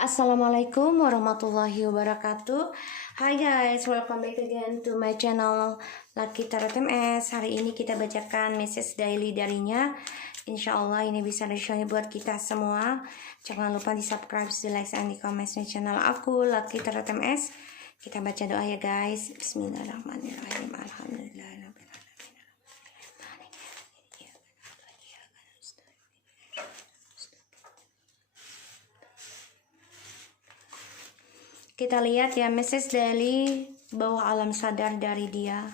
Assalamualaikum warahmatullahi wabarakatuh. Hai guys, welcome back again to my channel Lucky Tarot MS. Hari ini kita bacakan message daily darinya. Insya Allah ini bisa resolusi buat kita semua. Jangan lupa di subscribe, di like, dan di komen channel aku Lucky Tarot MS. Kita baca doa ya guys. Bismillahirrahmanirrahim. Alhamdulillah. Kita lihat ya message dari bawah alam sadar dari dia.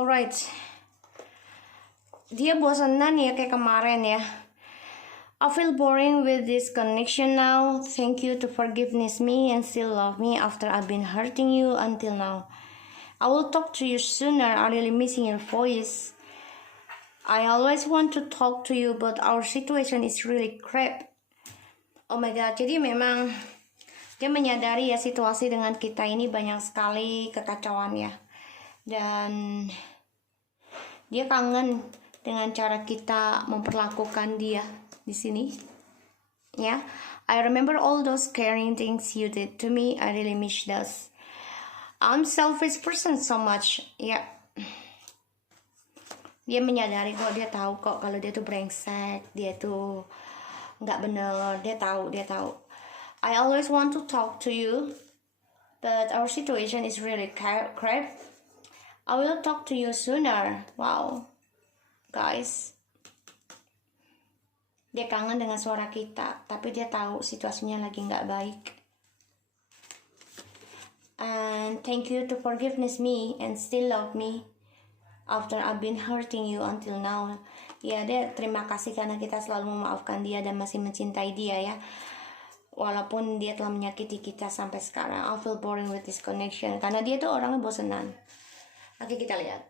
Alright, dia bosanan ya kayak kemarin ya. I feel boring with this connection now. Thank you to forgiveness me and still love me after I've been hurting you until now. I will talk to you sooner. I'm really missing your voice. I always want to talk to you, but our situation is really crap. Oh my god, jadi memang dia menyadari ya situasi dengan kita ini banyak sekali kekacauan ya. Dan dia kangen dengan cara kita memperlakukan dia di sini. Ya, I remember all those caring things you did to me. I really miss those. I'm selfish person so much. Ya, dia menyadari kok, dia tahu kok kalau dia tuh brengsek, dia tuh nggak bener. Dia tahu. I always want to talk to you, but our situation is really crap. I will talk to you sooner. Wow, guys. Dia kangen dengan suara kita, tapi dia tahu situasinya lagi nggak baik. And thank you to forgiveness me and still love me after I've been hurting you until now. Ya, dia terima kasih karena kita selalu memaafkan dia dan masih mencintai dia ya. Walaupun dia telah menyakiti kita sampai sekarang. I feel boring with this connection. Karena dia tuh orangnya bosenan. Oke, kita lihat.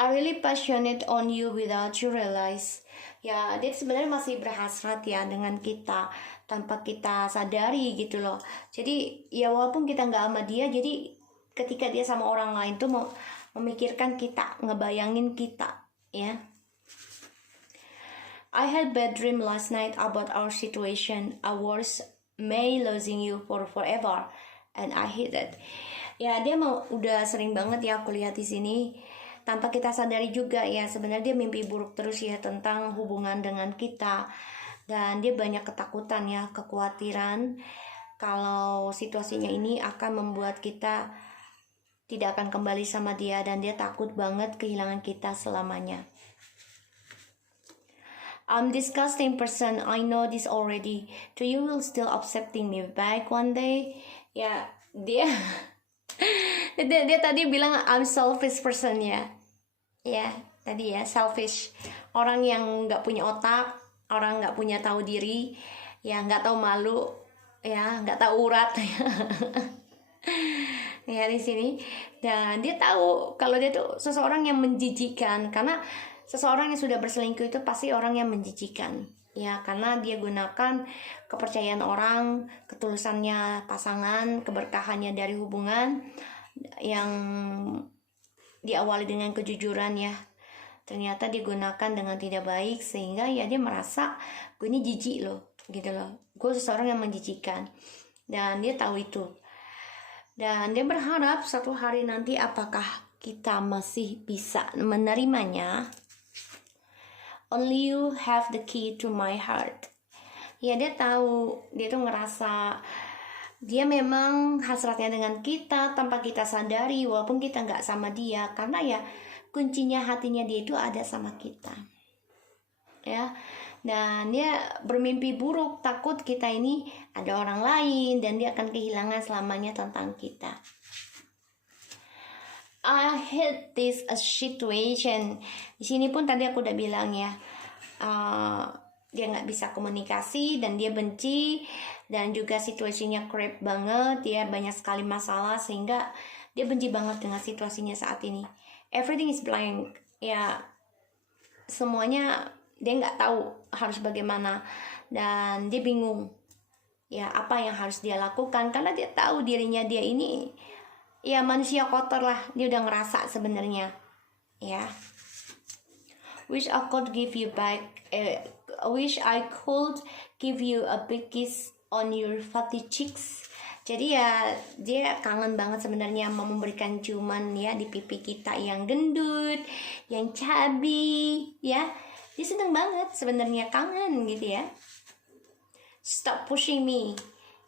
I really passionate on you without you realize. Ya, dia sebenarnya masih berhasrat ya dengan kita tanpa kita sadari gitu loh. Jadi ya walaupun kita nggak sama dia, jadi ketika dia sama orang lain tuh mau memikirkan kita, ngebayangin kita ya. I had bad dream last night about our situation. I was may losing you for forever, and I hate it. Ya, dia udah sering banget ya aku lihat di sini tanpa kita sadari juga ya, sebenarnya dia mimpi buruk terus ya tentang hubungan dengan kita, dan dia banyak ketakutan ya, kekhawatiran kalau situasinya ini akan membuat kita tidak akan kembali sama dia, dan dia takut banget kehilangan kita selamanya. I'm disgusting person, I know this already. Do you will still accepting me back one day? Ya, dia dia tadi bilang I'm selfish person ya. Ya, tadi ya selfish. Orang yang nggak punya otak, orang nggak punya tahu diri, ya nggak tahu malu, ya nggak tahu urat. Ya di sini. Dan dia tahu kalau dia tuh seseorang yang menjijikan, karena seseorang yang sudah berselingkuh itu pasti orang yang menjijikan. Ya, karena dia gunakan kepercayaan orang, ketulusannya pasangan, keberkahannya dari hubungan yang diawali dengan kejujuran ya. Ternyata digunakan dengan tidak baik, sehingga ya dia merasa gue ini jijik loh, gitu loh. Gue seseorang yang menjijikan. Dan dia tahu itu. Dan dia berharap satu hari nanti apakah kita masih bisa menerimanya. Only you have the key to my heart. Ya, dia tahu, dia tuh ngerasa dia memang hasratnya dengan kita tanpa kita sadari, walaupun kita nggak sama dia, karena ya kuncinya hatinya dia itu ada sama kita ya. Dan dia bermimpi buruk, takut kita ini ada orang lain dan dia akan kehilangan selamanya tentang kita. I hate this situation. Di sini pun tadi aku udah bilang ya, dia nggak bisa komunikasi dan dia benci, dan juga situasinya crap banget, dia banyak sekali masalah sehingga dia benci banget dengan situasinya saat ini. Everything is blank, ya semuanya dia nggak tahu harus bagaimana, dan dia bingung ya apa yang harus dia lakukan, karena dia tahu dirinya dia ini ya manusia kotor lah, dia udah ngerasa sebenarnya ya. Wish I could give you back. Wish I could give you a big kiss on your fatty cheeks. Jadi ya dia kangen banget sebenarnya mau memberikan ciuman ya di pipi kita yang gendut, yang chubby ya. Dia seneng banget sebenarnya, kangen gitu ya. Stop pushing me.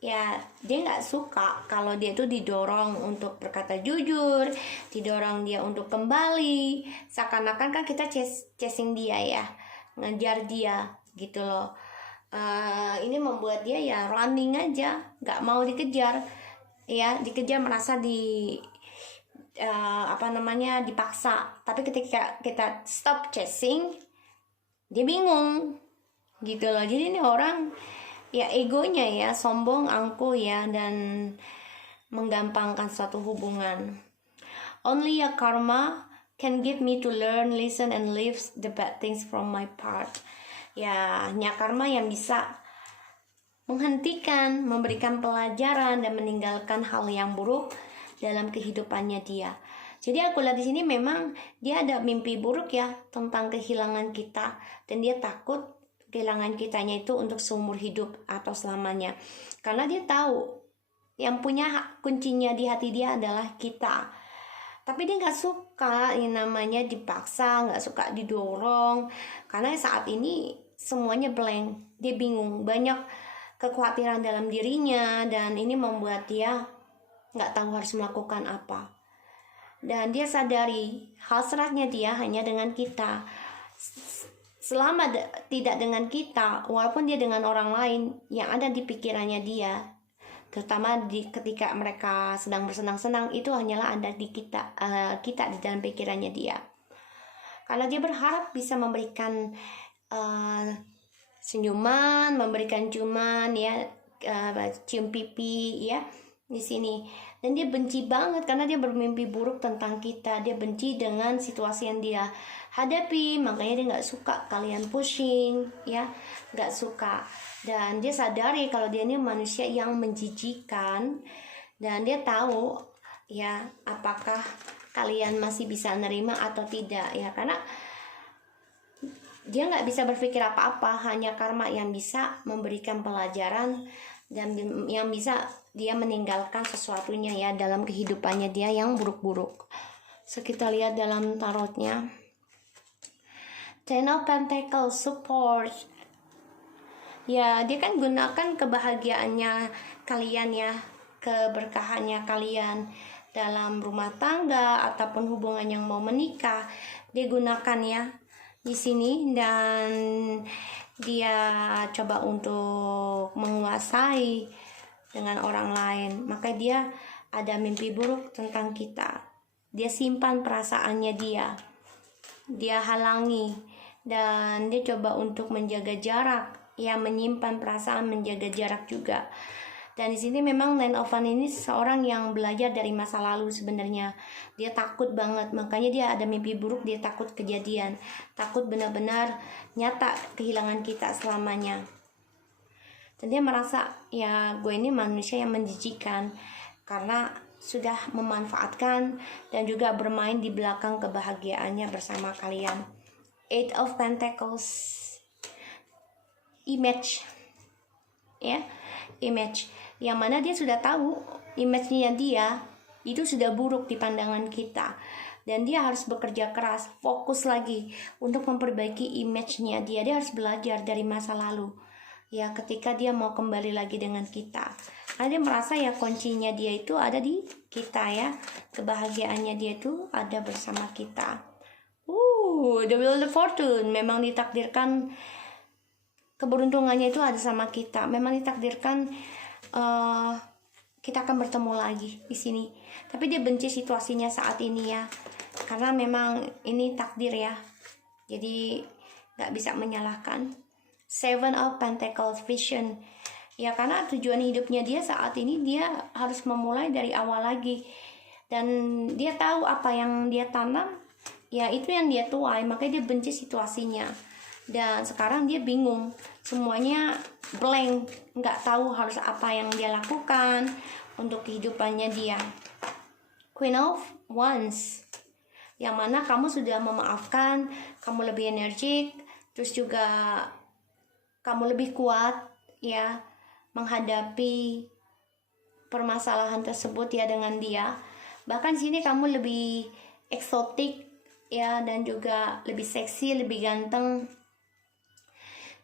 Ya dia nggak suka kalau dia tuh didorong untuk berkata jujur, didorong dia untuk kembali, seakan-akan kan kita chasing dia ya, ngejar dia gitu loh. Ini membuat dia ya running aja, nggak mau dikejar ya, dikejar merasa dipaksa. Tapi ketika kita stop chasing, dia bingung gitu loh. Jadi ini orang ya egonya ya, sombong, angkuh ya, dan menggampangkan suatu hubungan. Only a karma can give me to learn, listen, and leave the bad things from my part. Ya, hanya karma yang bisa menghentikan, memberikan pelajaran, dan meninggalkan hal yang buruk dalam kehidupannya dia. Jadi aku lihat di sini memang dia ada mimpi buruk ya tentang kehilangan kita, dan dia takut kehilangan kitanya itu untuk seumur hidup atau selamanya, karena dia tahu yang punya kuncinya di hati dia adalah kita. Tapi dia nggak suka yang namanya dipaksa, nggak suka didorong, karena saat ini semuanya blank, dia bingung, banyak kekhawatiran dalam dirinya, dan ini membuat dia nggak tahu harus melakukan apa. Dan dia sadari hasratnya dia hanya dengan kita. Selama tidak dengan kita, walaupun dia dengan orang lain, yang ada di pikirannya dia, terutama ketika mereka sedang bersenang-senang, itu hanyalah ada di kita di dalam pikirannya dia. Karena dia berharap bisa memberikan senyuman, memberikan ciuman ya, cium pipi ya di sini. Dan dia benci banget karena dia bermimpi buruk tentang kita. Dia benci dengan situasi yang dia hadapi, makanya dia nggak suka kalian pushing ya, nggak suka. Dan dia sadari kalau dia ini manusia yang menjijikan, dan dia tahu ya apakah kalian masih bisa nerima atau tidak ya, karena dia nggak bisa berpikir apa-apa, hanya karma yang bisa memberikan pelajaran dan yang bisa dia meninggalkan sesuatunya ya dalam kehidupannya dia yang buruk-buruk. So kita lihat dalam tarotnya, Ten of Pentacles support. Ya, dia kan gunakan kebahagiaannya kalian ya, keberkahannya kalian dalam rumah tangga ataupun hubungan yang mau menikah. Dia gunakan ya di sini, dan dia coba untuk menguasai dengan orang lain. Maka dia ada mimpi buruk tentang kita. Dia simpan perasaannya dia halangi, dan dia coba untuk menjaga jarak, ya menyimpan perasaan, menjaga jarak juga. Dan di sini memang Nine of Wands ini seorang yang belajar dari masa lalu sebenarnya. Dia takut banget, makanya dia ada mimpi buruk, dia takut kejadian, takut benar-benar nyata kehilangan kita selamanya. Dan dia merasa ya gue ini manusia yang menjijikan karena sudah memanfaatkan dan juga bermain di belakang kebahagiaannya bersama kalian. Eight of Pentacles, image ya, image yang mana dia sudah tahu image-nya dia itu sudah buruk di pandangan kita, dan dia harus bekerja keras, fokus lagi untuk memperbaiki image-nya dia harus belajar dari masa lalu ya, ketika dia mau kembali lagi dengan kita, karena dia merasa ya kuncinya dia itu ada di kita ya, kebahagiaannya dia itu ada bersama kita. The Wheel of Fortune, memang ditakdirkan keberuntungannya itu ada sama kita, memang ditakdirkan kita akan bertemu lagi di sini. Tapi dia benci situasinya saat ini ya, karena memang ini takdir ya, jadi nggak bisa menyalahkan. Seven of Pentacles vision. Ya, karena tujuan hidupnya dia saat ini dia harus memulai dari awal lagi. Dan dia tahu apa yang dia tanam, ya itu yang dia tuai, makanya dia benci situasinya. Dan sekarang dia bingung, semuanya blank, nggak tahu harus apa yang dia lakukan untuk kehidupannya dia. Queen of Wands, yang mana kamu sudah memaafkan, kamu lebih energik, terus juga kamu lebih kuat ya menghadapi permasalahan tersebut ya dengan dia. Bahkan di sini kamu lebih eksotik ya, dan juga lebih seksi, lebih ganteng.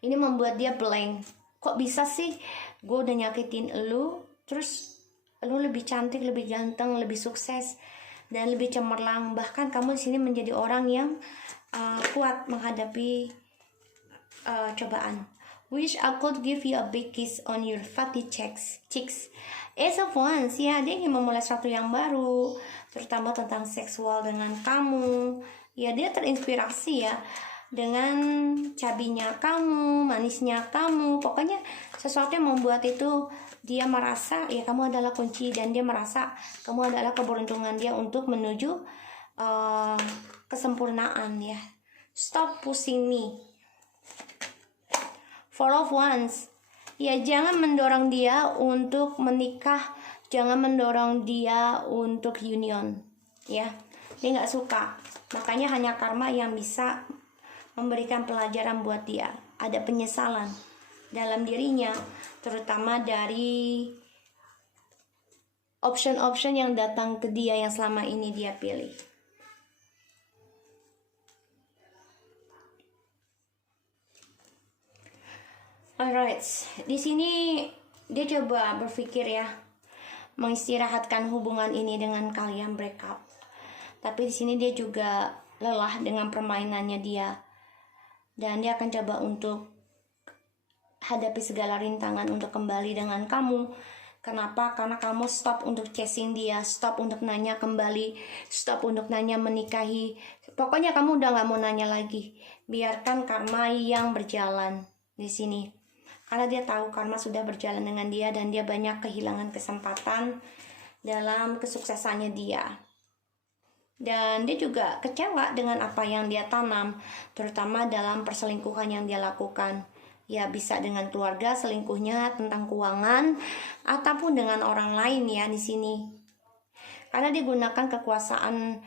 Ini membuat dia blank. Kok bisa sih gue udah nyakitin elu, terus lu lebih cantik, lebih ganteng, lebih sukses, dan lebih cemerlang. Bahkan kamu di sini menjadi orang yang kuat menghadapi cobaan. Wish I could give you a big kiss on your fatty cheeks. Ace of Wands, ya dia ingin memulai sesuatu yang baru, terutama tentang seksual dengan kamu. Ya dia terinspirasi ya dengan cabinya kamu, manisnya kamu. Pokoknya sesuatu yang membuat itu dia merasa ya kamu adalah kunci, dan dia merasa kamu adalah keberuntungan dia untuk menuju kesempurnaan ya. Stop pushing me. Four of Wands, ya jangan mendorong dia untuk menikah, jangan mendorong dia untuk union ya, dia nggak suka. Makanya hanya karma yang bisa memberikan pelajaran buat dia. Ada penyesalan dalam dirinya, terutama dari option-option yang datang ke dia yang selama ini dia pilih. Alright, di sini dia coba berpikir ya, mengistirahatkan hubungan ini dengan kalian break up. Tapi di sini dia juga lelah dengan permainannya dia, dan dia akan coba untuk hadapi segala rintangan untuk kembali dengan kamu. Kenapa? Karena kamu stop untuk chasing dia, stop untuk nanya kembali, stop untuk nanya menikahi. Pokoknya kamu udah gak mau nanya lagi. Biarkan karma yang berjalan di sini. Karena dia tahu karma sudah berjalan dengan dia, dan dia banyak kehilangan kesempatan dalam kesuksesannya dia. Dan dia juga kecewa dengan apa yang dia tanam, terutama dalam perselingkuhan yang dia lakukan. Ya bisa dengan keluarga selingkuhnya tentang keuangan, ataupun dengan orang lain ya di sini. Karena dia gunakan kekuasaan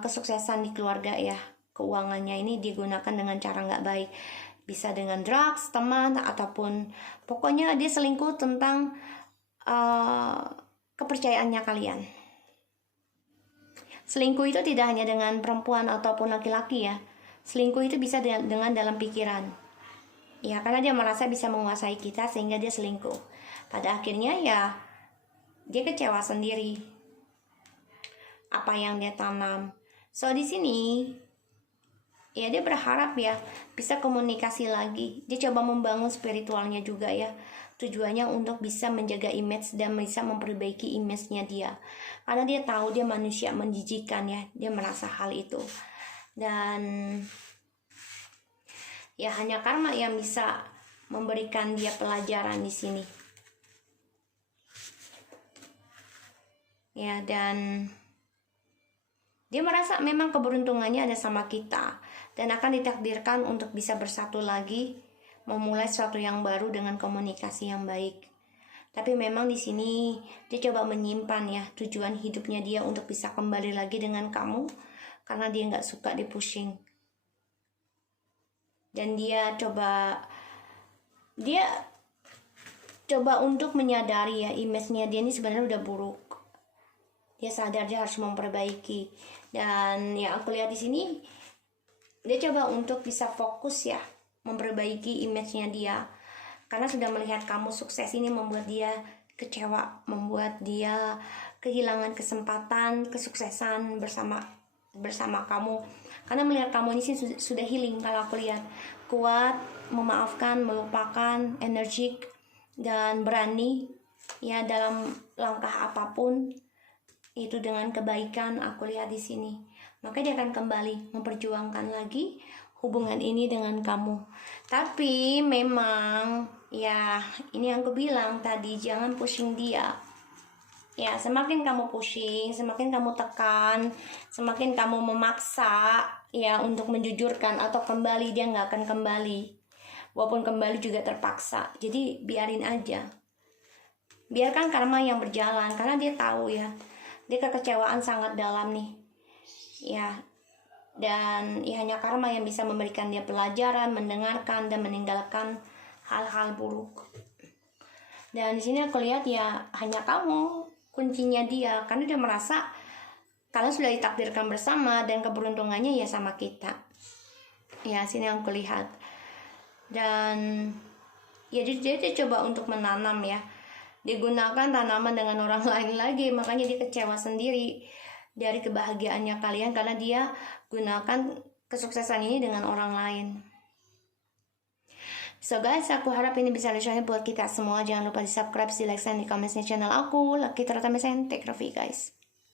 kesuksesan di keluarga ya, keuangannya ini digunakan dengan cara nggak baik. Bisa dengan drugs, teman, ataupun pokoknya dia selingkuh tentang kepercayaannya kalian. Selingkuh itu tidak hanya dengan perempuan ataupun laki-laki ya. Selingkuh itu bisa dengan dalam pikiran. Ya, karena dia merasa bisa menguasai kita sehingga dia selingkuh. Pada akhirnya ya dia kecewa sendiri apa yang dia tanam. So di sini ya dia berharap ya bisa komunikasi lagi. Dia coba membangun spiritualnya juga ya. Tujuannya untuk bisa menjaga image dan bisa memperbaiki image-nya dia. Karena dia tahu dia manusia menjijikan ya. Dia merasa hal itu. Dan ya hanya karma yang bisa memberikan dia pelajaran di sini. Ya, dan dia merasa memang keberuntungannya ada sama kita, dan akan ditakdirkan untuk bisa bersatu lagi, memulai sesuatu yang baru dengan komunikasi yang baik. Tapi memang di sini dia coba menyimpan ya tujuan hidupnya dia untuk bisa kembali lagi dengan kamu, karena dia nggak suka di-pushing. Dan dia coba untuk menyadari ya image-nya dia ini sebenarnya udah buruk. Dia sadar dia harus memperbaiki. Dan yang aku lihat di sini dia coba untuk bisa fokus ya memperbaiki image-nya dia, karena sudah melihat kamu sukses ini membuat dia kecewa, membuat dia kehilangan kesempatan kesuksesan bersama kamu. Karena melihat kamu ini sih sudah healing, kalau aku lihat kuat, memaafkan, melupakan, energik, dan berani ya dalam langkah apapun itu dengan kebaikan. Aku lihat di sini, maka dia akan kembali memperjuangkan lagi hubungan ini dengan kamu. Tapi memang ya ini yang aku bilang tadi, jangan pushing dia. Ya, semakin kamu pushing, semakin kamu tekan, semakin kamu memaksa ya untuk menjujurkan atau kembali, dia nggak akan kembali. Walaupun kembali juga terpaksa. Jadi biarin aja. Biarkan karma yang berjalan, karena dia tahu ya, dia kekecewaan sangat dalam nih. Ya, dan ya hanya karma yang bisa memberikan dia pelajaran, mendengarkan dan meninggalkan hal-hal buruk. Dan di sini aku lihat ya hanya kamu kuncinya dia, karena dia merasa kalian sudah ditakdirkan bersama dan keberuntungannya ya sama kita. Ya, sini aku lihat. Dan ya dia coba untuk menanam ya. Digunakan tanaman dengan orang lain lagi, makanya dia kecewa sendiri dari kebahagiaannya kalian karena dia gunakan kesuksesan ini dengan orang lain. So guys, aku harap ini bisa lucunya buat kita semua. Jangan lupa di subscribe, di like, dan di komen channel aku. Laki Terutama Sen, take care of you guys.